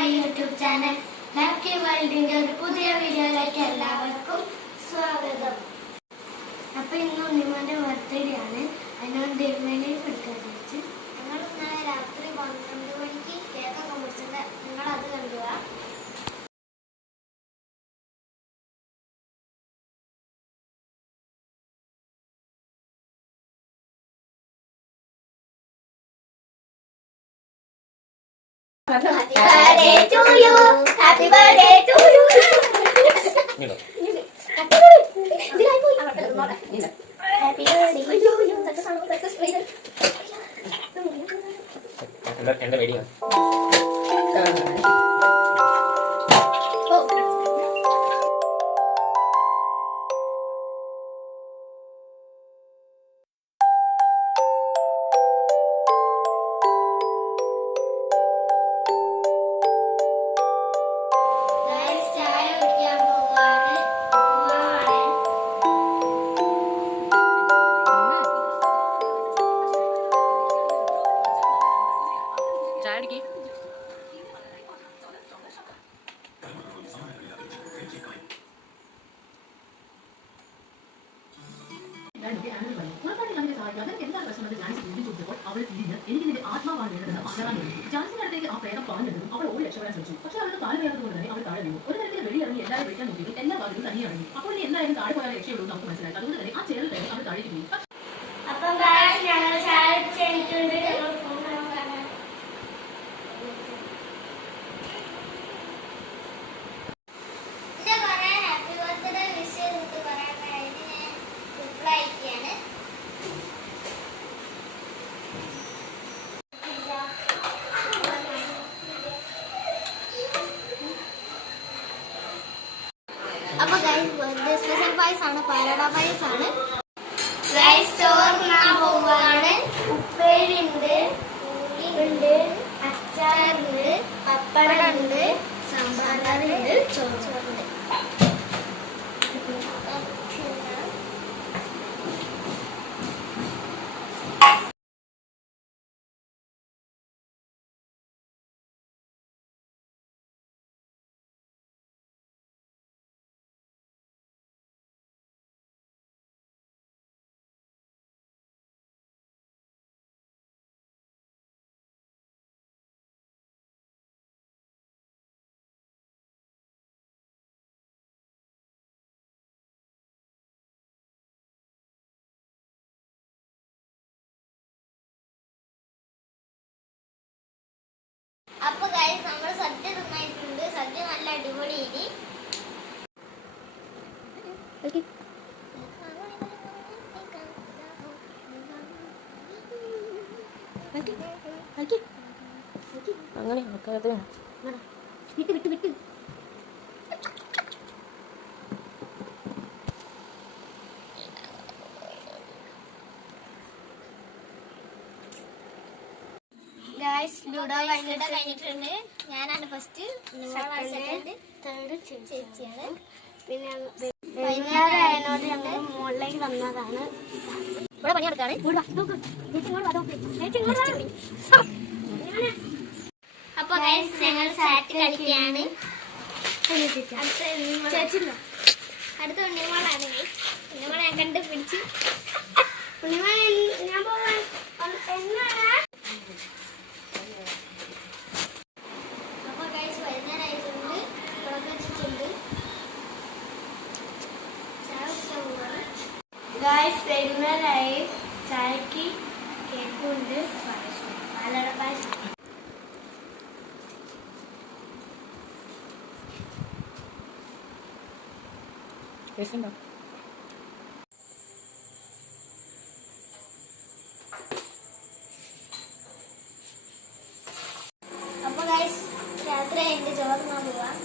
My YouTube channel lucky വേൾഡിന്റെ ഒരു പുതിയ വീഡിയോയിലേക്ക് എല്ലാവർക്കും സ്വാഗതം. അപ്പോൾ ഇന്ന് ഉണ്ണിമോന്റെ ബർത്ത്ഡേ ആണ്. അതിനോട് ഡെയിലി എടുക്കാൻ വെച്ച് ഞങ്ങൾ ഇന്നലെ രാത്രി 12 മണിക്ക് കേക്കൊക്കെ മുറിച്ചിട്ട് നിങ്ങൾ അത് കണ്ടുക. Happy birthday to you. Happy birthday to you. Happy birthday to you. എന്റെ വെടിയാ അവൾ തിരിഞ്ഞ് എനിക്ക് നിന്റെ ആത്മാവാണ് വേണ്ടതെന്ന് പറയാൻ വേണ്ടി ജാൻസിനടുത്തേക്ക് ആ പ്രേതം പാഞ്ഞെടുക്കും. അവൾ ഓടി രക്ഷപ്പെടാൻ ശ്രമിച്ചു. പക്ഷെ അവൾക്ക് കാല് വേണ്ടതുകൊണ്ട് തന്നെ അവൾ താഴെ വീണു. ഒരു തരത്തിൽ വെളിയിറങ്ങി എല്ലാവരും വിളിക്കാൻ നോക്കിയിട്ട് എല്ലാ ഭാഗത്തും തനിയെ ഇറങ്ങി. അപ്പോൾ ഇനി എന്തായാലും താഴെ പോയാൽ രക്ഷയുള്ളൂ നമുക്ക് മനസ്സിലായി. അതുകൊണ്ട് തന്നെ ആ ചെയറിൽ തന്നെ അവൾ താഴേക്ക് പോയി. അപ്പോൾ ഗൈസ് ബർത്ത്ഡേ സ്പെഷ്യൽ പായസാണ്, പാലട പായസാണ്. ഗൈസ് ചോറിനാൻ പോവാണ്. ഉപ്പേരിയുണ്ട്, ഉണ്ട്, അച്ചാറുണ്ട്, പപ്പടമുണ്ട്, സാമ്പാറുണ്ട്, ചോറുണ്ട്. അപ്പൊ ഗൈസ് നമ്മൾ സദ്യ തിന്നായിട്ടുണ്ട്. സദ്യ നല്ല അടിപൊളിയായി. അങ്ങനെ വിട്ട് വിട്ട് വിട്ട് ലൂഡോ കഴിഞ്ഞിട്ടുണ്ട്. ഞാനാണ് ഫസ്റ്റ്, സെക്കൻഡ്, തേർഡ് ചേച്ചിയാണ്. പിന്നെ വൈകുന്നേരം ഞങ്ങൾ മുകളിലേക്ക് വന്നതാണ്. ഇവിടെ പണിയെടുക്കാണ്. അപ്പൊ ഞങ്ങൾ സാറ്റ് കളിക്കുകയാണ്. അടുത്ത ഉണ്ണിമോളാണ്. ഉണ്ണിമോളെ ഞാൻ കണ്ടുപിടിച്ച്. ഉണ്ണിമോളെ ഞാൻ പോവാൻ എന്നാണ്. ഗായ്സ് വൈകുന്നേരമായി. ചായക്ക് കേക്കുണ്ട്, പാലട പായസം. അപ്പൊ ഗായ്സ് രാത്രി അതിന്റെ ചോറ് പോവാം.